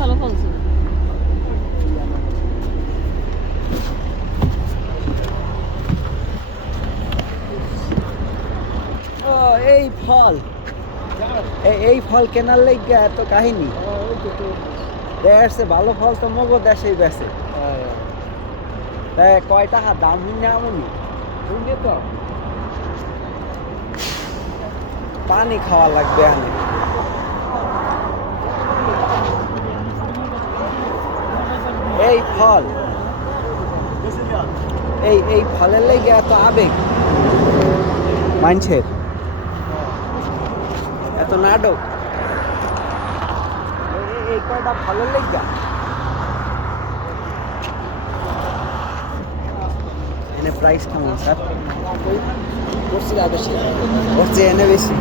ভালো ফলছে। ও এই ফল, এই ফল কেনার লাইগা এত কাহিনী। দেশে ভালো ফল তো মগো দেশেই বেছে। তাই কয় টাকা দাম হইনি আমনি তো পানি খাওয়া লাগবে এখানে। এই ফল, এই ফলের লেগে এত আবেগ মানুষের, এত নাটক এই কয়টা ফলের লেগে। এনে প্রাইস কেমন স্যার? এনে বেশি।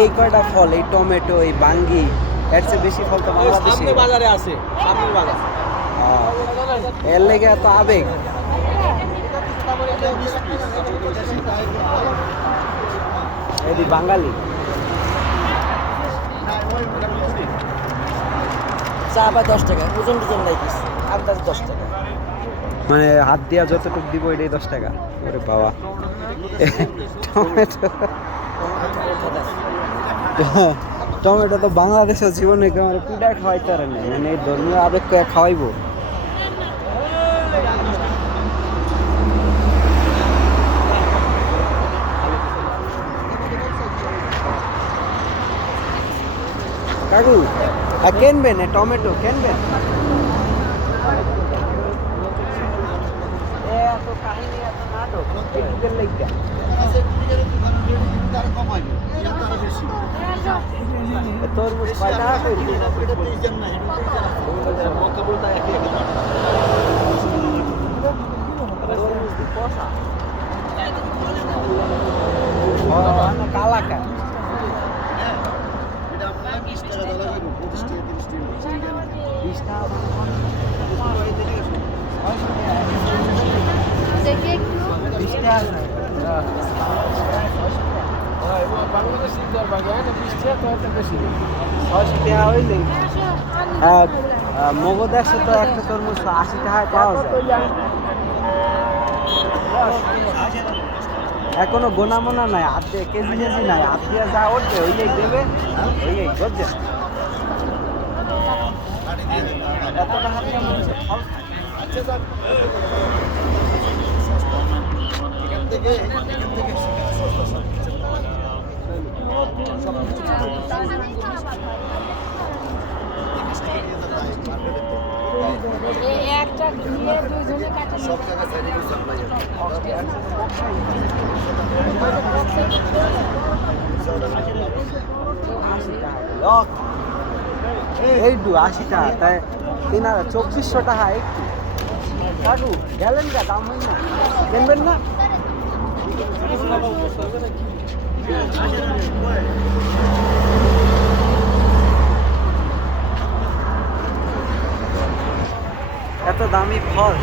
এই কয়টা ফল, এই টমেটো, এই বাঙ্গি, এর চেয়ে বেশি ফল তো বাংলাদেশে বাজারে আছে, সামনের বাজার। এর লেগে এত আবেগ। এদি বাঙালি চা বা 10 টাকা, ওজন টুজন নাই কিছু, আন্দাজ 10 টাকা। মানে হাত দিয়া যতটুকু দিব এটাই 10 টাকা। ওরে বাবা, টমেটো টমেটো তো বাংলাদেশের জীবনে আমার পিঠা খাওয়াইতে পারে না, মানে এই ধর্মীয় আবেগ করে খাওয়াইবো। কাকু কিনবেন টমেটো? কিনবেন? এত কাহিনী, এত নাটক এদিকের লেগা। তরমুজ কয় টাকা করে? কালাকা মগজ 100 তো একটা তরমুজ 80 টাকায় পাওয়া যায়। এখনো গোনা মোনা নাই, আধে কেজি কেজি নাই, আধে যা উঠবে ওই দেবে, ওই বুঝছে। এত টাকা দিয়ে মানুষের ফল খায়। একটা দিয়ে দুইজনে কাটা সব জায়গা সাইডে সাপ্লাই এই 80 টাকা, তাই 2400 টাকা। একটু কাকু গেলেন যা দাম হয় না, কিনবেন না? এত দামি ফল